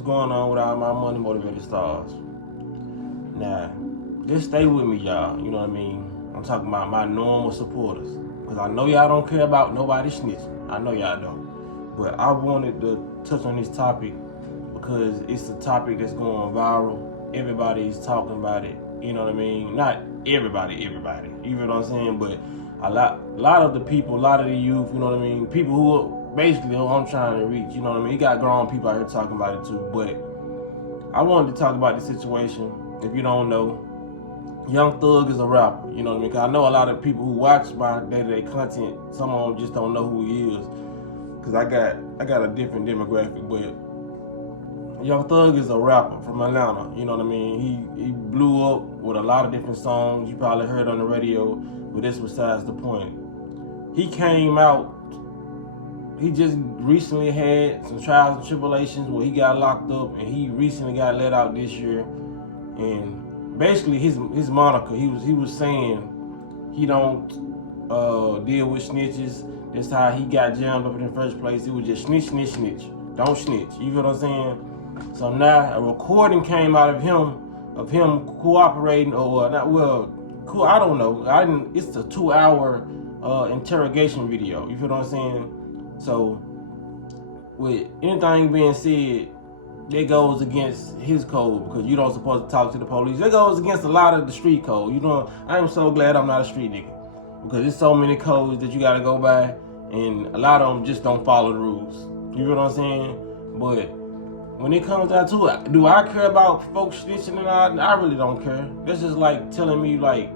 what's going on with all my money motivated stars. Now, just stay with me, y'all. You know what I mean? I'm talking about my normal supporters. Because I know y'all don't care about nobody snitching. I know y'all don't. But I wanted to touch on this topic because it's a topic that's going viral. Everybody's talking about it. You know what I mean? Not everybody. You know what I'm saying? But a lot of the people, a lot of the youth, you know what I mean? People who are basically who I'm trying to reach, you know what I mean? You got grown people out here talking about it too. But I wanted to talk about the situation. If you don't know, Young Thug is a rapper, you know what I mean? Cause I know a lot of people who watch my day-to-day content, some of them just don't know who he is. Cause I got a different demographic, but Young Thug is a rapper from Atlanta, you know what I mean? He blew up with a lot of different songs you probably heard on the radio, but this besides the point. He came out, he just recently had some trials and tribulations where he got locked up, and he recently got let out this year. And basically his moniker, he was saying he don't deal with snitches. That's how he got jammed up in the first place. It was just snitch. Don't snitch. You feel what I'm saying? So now a recording came out of him cooperating or not. Well, cool. I don't know. It's a 2-hour interrogation video. You feel what I'm saying? So with anything being said, that goes against his code because you don't supposed to talk to the police. That goes against a lot of the street code. You know, I am so glad I'm not a street nigga because there's so many codes that you gotta go by, and a lot of them just don't follow the rules. You know what I'm saying? But when it comes down to it, do I care about folks snitching and all? I really don't care. That's just like telling me like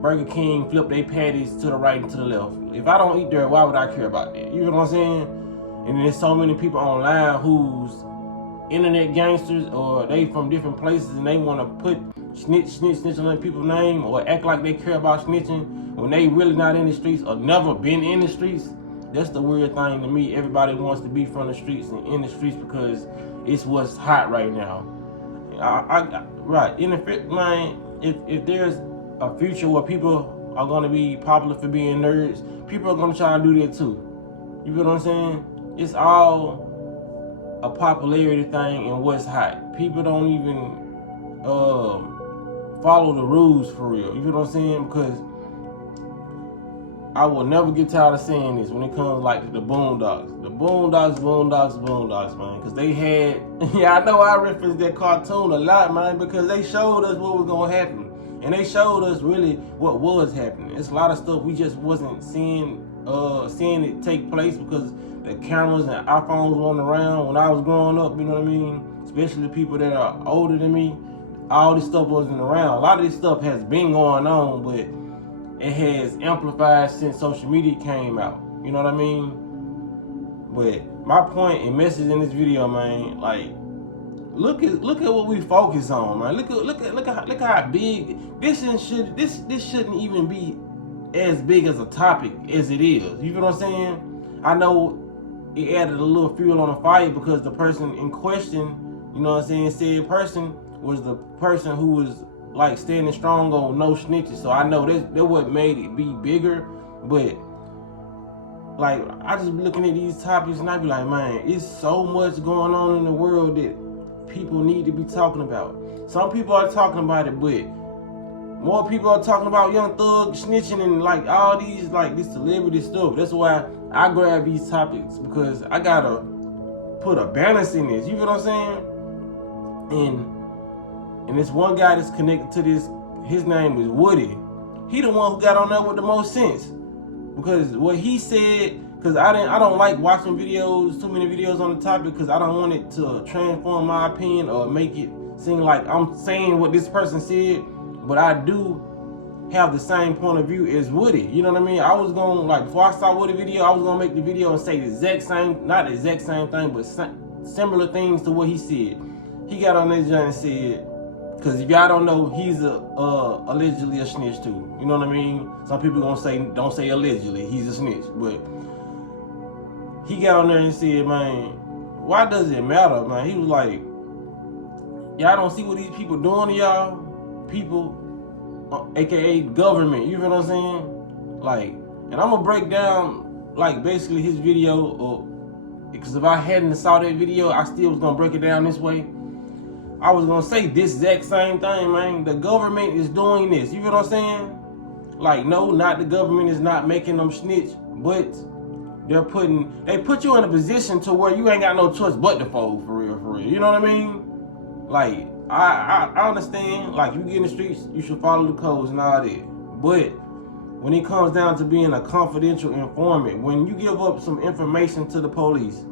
Burger King flip their patties to the right and to the left. If I don't eat there, why would I care about that? You know what I'm saying? And there's so many people online who's internet gangsters, or they from different places and they want to put snitch on people's name or act like they care about snitching when they really not in the streets or never been in the streets. That's the weird thing to me. Everybody wants to be from the streets and in the streets because it's what's hot right now. Right. In the man, if there's a future where people are gonna be popular for being nerds, people are gonna try to do that too. You feel what I'm saying? It's all a popularity thing and what's hot. People don't even follow the rules for real. You feel what I'm saying? Because I will never get tired of saying this when it comes like to the Boondocks. The Boondocks, man. Because they had, I know I referenced that cartoon a lot, man, because they showed us what was going to happen. And they showed us really what was happening. It's a lot of stuff we just wasn't seeing it take place because the cameras and iPhones weren't around when I was growing up, you know what I mean? Especially the people that are older than me. All this stuff wasn't around. A lot of this stuff has been going on, but it has amplified since social media came out. You know what I mean? But my point and message in this video, man, like look at what we focus on, man. Look how big this shouldn't even be as big as a topic as it is. You know what I'm saying? I know it added a little fuel on the fire because the person in question, you know what I'm saying, said person was the person who was like standing strong on no snitches. So I know that what made it be bigger. But like I just be looking at these topics and I be like, man, it's so much going on in the world that people need to be talking about. Some people are talking about it, but more people are talking about Young Thug snitching and like all these like this celebrity stuff. That's why I grab these topics because I gotta put a balance in this. You feel what I'm saying? And this one guy that's connected to this, his name is Woody. He the one who got on there with the most sense. Because what he said, because I don't like watching too many videos on the topic because I don't want it to transform my opinion or make it seem like I'm saying what this person said. But I do have the same point of view as Woody. You know what I mean? I was going to, like, before I saw Woody video, I was going to make the video and say not the exact same thing, but similar things to what he said. He got on this joint and said, because if y'all don't know, he's allegedly a snitch too. You know what I mean? Some people gonna say, don't say allegedly, he's a snitch. But he got on there and said, man, why does it matter, man? He was like, y'all don't see what these people doing to y'all? People, aka government, you feel what I'm saying? Like, and I'm gonna break down, like, basically his video because if I hadn't saw that video, I still was gonna break it down this way. I was gonna say this exact same thing, man. The government is doing this. You know what I'm saying? Like, no, not the government is not making them snitch, but they put you in a position to where you ain't got no choice but to fold, for real, for real. You know what I mean? Like, I understand, like, you get in the streets, you should follow the codes and all that. But when it comes down to being a confidential informant, when you give up some information to the police,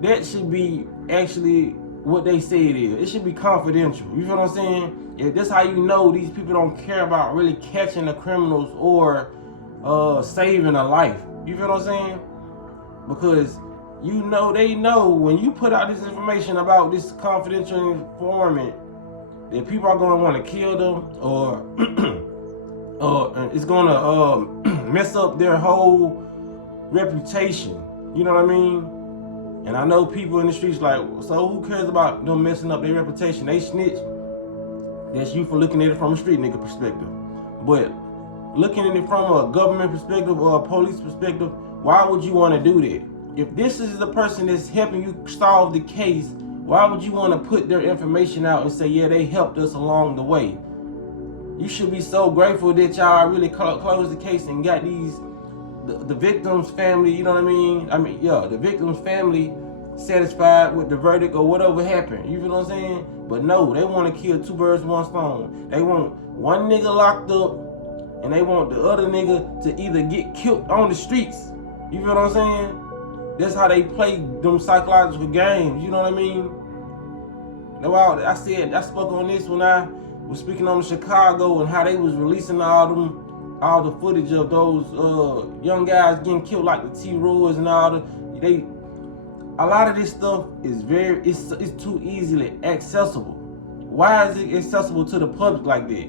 that should be actually what they say it is. It should be confidential. You feel what I'm saying? If that's how you know these people don't care about really catching the criminals or saving a life. You feel what I'm saying? Because you know, they know when you put out this information about this confidential informant that people are going to want to kill them, or it's going to mess up their whole reputation. You know what I mean? And I know people in the streets like, so who cares about them messing up their reputation? They snitch. That's you for looking at it from a street nigga perspective. But looking at it from a government perspective or a police perspective, why would you want to do that? If this is the person that's helping you solve the case, why would you want to put their information out and say, yeah, they helped us along the way? You should be so grateful that y'all really closed the case and got the victim's family, you know what I mean? The victim's family satisfied with the verdict or whatever happened. You feel what I'm saying? But no, they want to kill two birds with one stone. They want one nigga locked up and they want the other nigga to either get killed on the streets. You feel what I'm saying? That's how they play them psychological games, you know what I mean? I spoke on this when I was speaking on Chicago and how they was releasing all the footage of those young guys getting killed, like the T-Roys and all a lot of this stuff is it's too easily accessible. Why is it accessible to the public like that?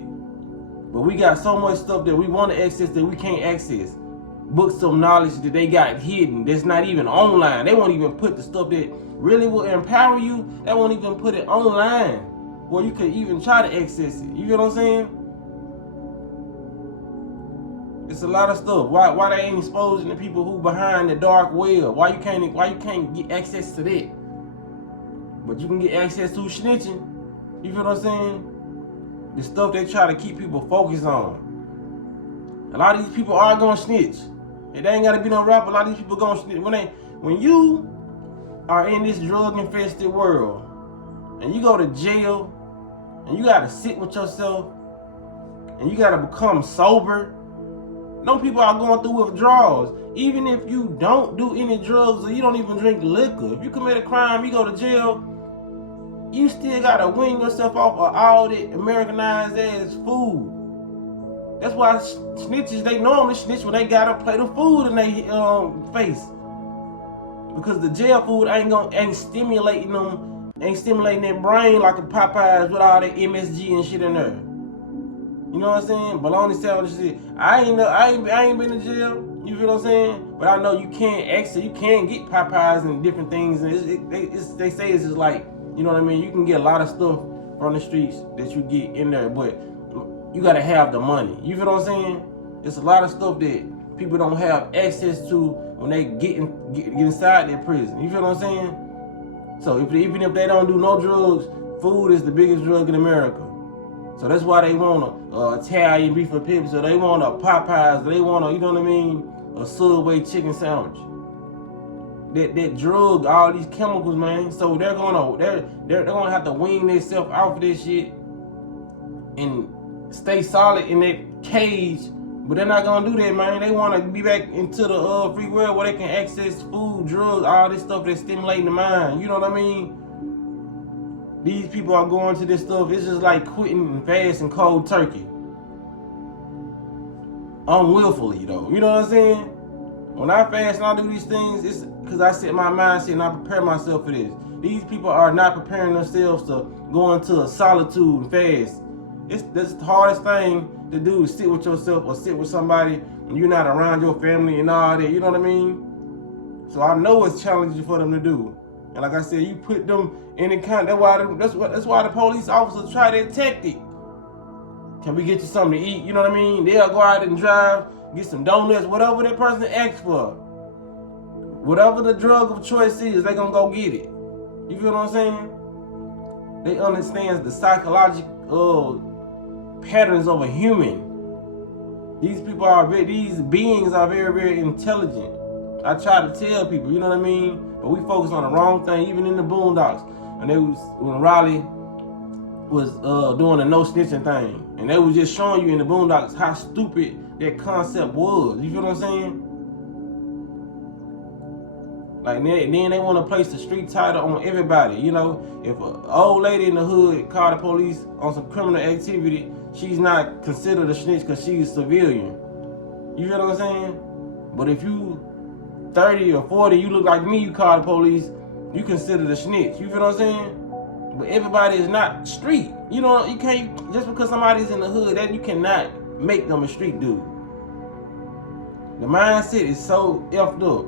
But we got so much stuff that we want to access that we can't access. Books of knowledge that they got hidden that's not even online. They won't even put the stuff that really will empower you. They won't even put it online where you could even try to access it. You get what I'm saying? It's a lot of stuff. Why they ain't exposing the people who behind the dark web? Why you can't get access to that? But you can get access to snitching. You feel what I'm saying? The stuff they try to keep people focused on. A lot of these people are gonna snitch. It ain't gotta be no rap. A lot of these people gonna snitch. When you are in this drug infested world and you go to jail and you gotta sit with yourself and you gotta become sober. No, people are going through withdrawals. Even if you don't do any drugs or you don't even drink liquor, if you commit a crime, you go to jail, you still gotta wean yourself off of all that Americanized ass food. That's why snitches, they normally snitch when they got a plate of food in their face. Because the jail food ain't stimulating their brain like a Popeyes with all that MSG and shit in there. You know what I'm saying? Bologna sandwich shit. I ain't been to jail. You feel what I'm saying? But I know you can't get Popeyes and different things. And they say it's just like, you know what I mean? You can get a lot of stuff from the streets that you get in there, but you gotta have the money. You feel what I'm saying? It's a lot of stuff that people don't have access to when they get inside their prison. You feel what I'm saying? So even if they don't do no drugs, food is the biggest drug in America. So that's why they want a Italian beef and pips, or they want a Popeyes, or they want a, you know what I mean, a Subway chicken sandwich. That drug, all these chemicals, man. So they're gonna have to wean themselves off of this shit and stay solid in that cage. But they're not gonna do that, man. They want to be back into the free world where they can access food, drugs, all this stuff that's stimulating the mind. You know what I mean? These people are going to this stuff. It's just like quitting and fast and cold turkey. Unwillfully, though. You know what I'm saying? When I fast and I do these things, it's because I set my mindset and I prepare myself for this. These people are not preparing themselves to go into a solitude and fast. That's the hardest thing to do, is sit with yourself or sit with somebody when you're not around your family and all that. You know what I mean? So I know it's challenging for them to do. And like I said, you put them in the kind. That's why the police officers try their tactic. Can we get you something to eat? You know what I mean? They'll go out and drive, get some donuts, whatever that person asks for. whatever the drug of choice is, they gonna go get it. You feel what I'm saying? They understand the psychological patterns of a human. These beings are very, very intelligent. I try to tell people, you know what I mean? But we focus on the wrong thing, even in the Boondocks. And when Riley was doing the no snitching thing, and they was just showing you in the Boondocks how stupid that concept was. You feel what I'm saying? Like then they want to place the street title on everybody. You know, if an old lady in the hood called the police on some criminal activity, she's not considered a snitch because she's a civilian. You feel what I'm saying? But if you 30 or 40, you look like me, you call the police, you considered a snitch. You feel what I'm saying? But everybody is not street. You know, you can't, just because somebody's in the hood, that you cannot make them a street dude. The mindset is so effed up.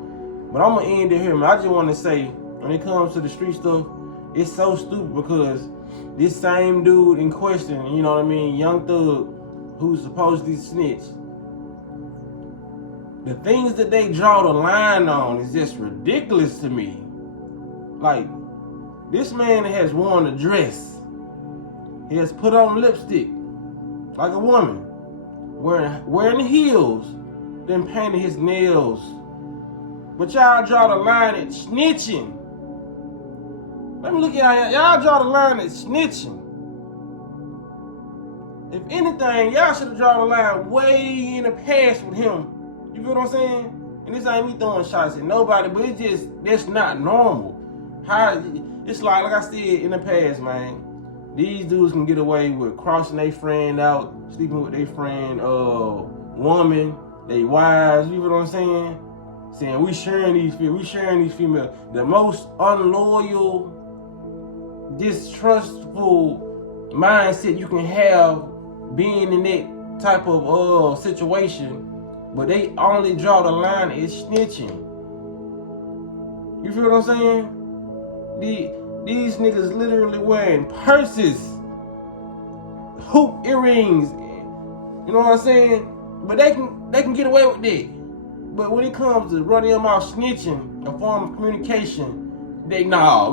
But I'm gonna end it here, man. I just want to say, when it comes to the street stuff, it's so stupid because this same dude in question, you know what I mean, Young Thug, who's supposedly snitched, the things that they draw the line on is just ridiculous to me. Like, this man has worn a dress. He has put on lipstick like a woman, wearing heels, then painted his nails. But y'all draw the line at snitching. Let me look at y'all draw the line at snitching. If anything, y'all should have drawn the line way in the past with him. You feel what I'm saying? And this ain't me throwing shots at nobody, but it's just, that's not normal. It's like I said in the past, man. These dudes can get away with crossing their friend out, sleeping with their friend, woman, they wives. You feel what I'm saying? Saying we sharing these females. The most unloyal, distrustful mindset you can have being in that type of situation. But they only draw the line at snitching. You feel what I'm saying? These niggas literally wearing purses, hoop earrings. You know what I'm saying? But they can get away with that. But when it comes to running them out snitching, a form of communication, we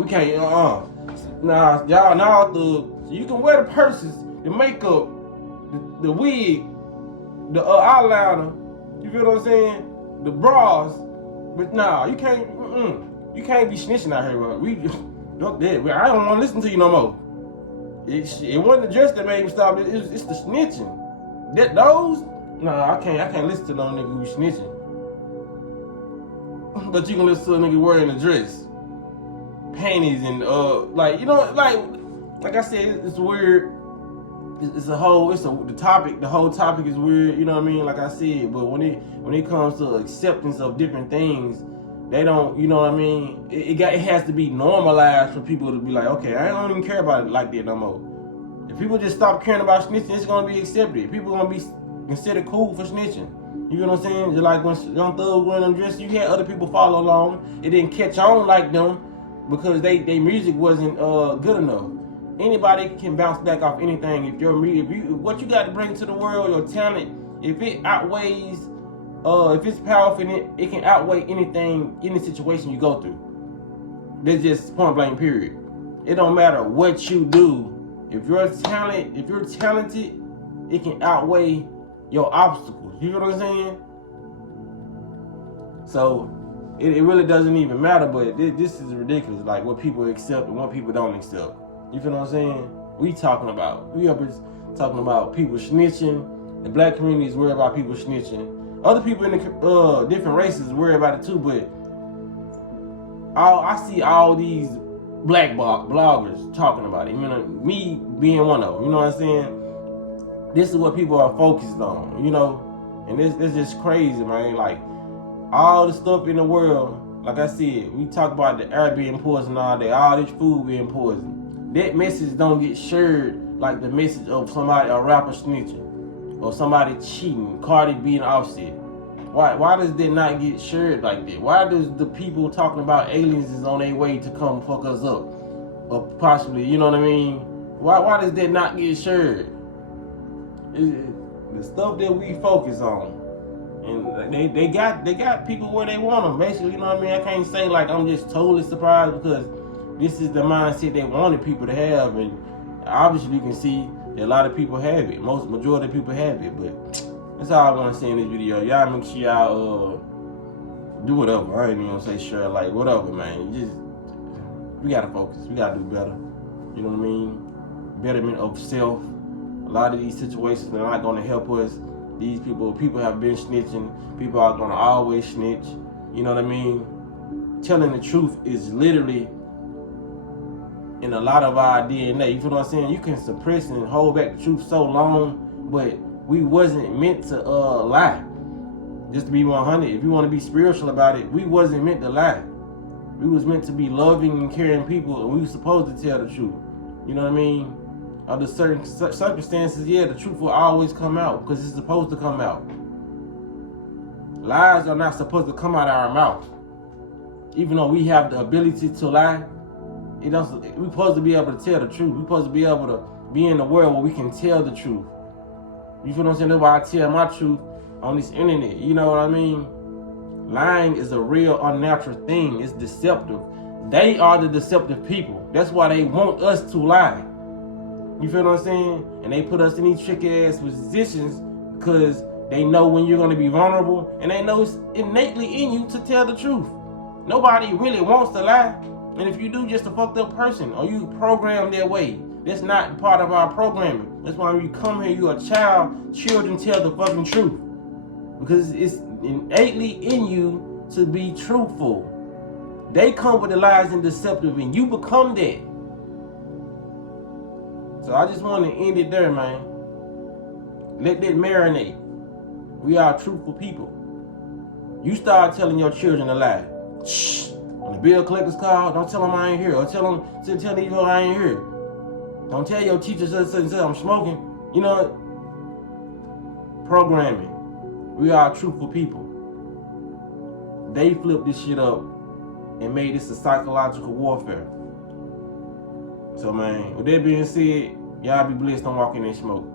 can't. Y'all thugs. So you can wear the purses, the makeup, the wig, the eyeliner. You feel what I'm saying? The bras, but you can't. You can't be snitching out here, bro. I don't want to listen to you no more. It wasn't the dress that made me stop. It's the snitching. I can't listen to no nigga who snitching. But you can listen to a nigga wearing a dress, panties, and like I said, it's weird. The whole topic is weird, you know what I mean? Like I said, but when it comes to acceptance of different things, they don't, you know what I mean? It has to be normalized for people to be like, okay, I don't even care about it like that no more. If people just stop caring about snitching, it's gonna be accepted. People are gonna be considered cool for snitching. You know what I'm saying? Just like when Young Thug wearing them dresses, you had other people follow along. It didn't catch on like them because they music wasn't good enough. Anybody can bounce back off anything if what you got to bring to the world, your talent, if it outweighs, if it's powerful, it can outweigh anything, any situation you go through. That's just point blank period. It don't matter what you do. If you're talented, it can outweigh your obstacles. You know what I'm saying? So it really doesn't even matter. But this is ridiculous. Like what people accept and what people don't accept. You feel what I'm saying? We talking about people snitching. The black community is worried about people snitching. Other people in the different races worry about it too. But I see all these black bloggers talking about it. You know, me being one of them. You know what I'm saying? This is what people are focused on. You know, and this just crazy, man. Like all the stuff in the world. Like I said, we talk about the air being poisoned all day, all this food being poisoned. That message don't get shared like the message of a rapper snitching or somebody cheating, Cardi being Offset. Why does that not get shared like that? Why does the people talking about aliens is on their way to come fuck us up? Or possibly, you know what I mean? Why does that not get shared? The stuff that we focus on, And they got people where they want them, basically, you know what I mean? I can't say like I'm just totally surprised because this is the mindset they wanted people to have, and obviously you can see that a lot of people have it. Majority of people have it, but that's all I want to say in this video. Y'all make sure y'all do whatever. I ain't even gonna say sure, like whatever, man. We gotta focus. We gotta do better. You know what I mean? Betterment of self. A lot of these situations are not gonna help us. These people have been snitching. People are gonna always snitch. You know what I mean? Telling the truth is literally in a lot of our DNA. You feel what I'm saying? You can suppress and hold back the truth so long, but we wasn't meant to lie. Just to be 100, if you want to be spiritual about it, we wasn't meant to lie. We was meant to be loving and caring people, and we were supposed to tell the truth. You know what I mean? Under certain circumstances, yeah, the truth will always come out because it's supposed to come out. Lies are not supposed to come out of our mouth. Even though we have the ability to lie, we're supposed to be able to tell the truth. We're supposed to be able to be in the world where we can tell the truth. You feel what I'm saying? That's why I tell my truth on this internet. You know what I mean? Lying is a real unnatural thing. It's deceptive. They are the deceptive people. That's why they want us to lie. You feel what I'm saying? And they put us in these tricky ass positions because they know when you're going to be vulnerable, and they know it's innately in you to tell the truth. Nobody really wants to lie. And if you do, just a fucked up person, or you program their way. That's not part of our programming. That's why when you come here, you're a child. Children tell the fucking truth. Because it's innately in you to be truthful. They come with the lies and deceptive, and you become that. So I just want to end it there, man. Let that marinate. We are truthful people. You start telling your children a lie. Shh. When the bill collectors call, don't tell them I ain't here. Or tell them I ain't here. Don't tell your teachers I'm smoking. You know, programming. We are truthful people. They flipped this shit up and made this a psychological warfare. So, man, with that being said, y'all be blessed. Don't walk in and smoke.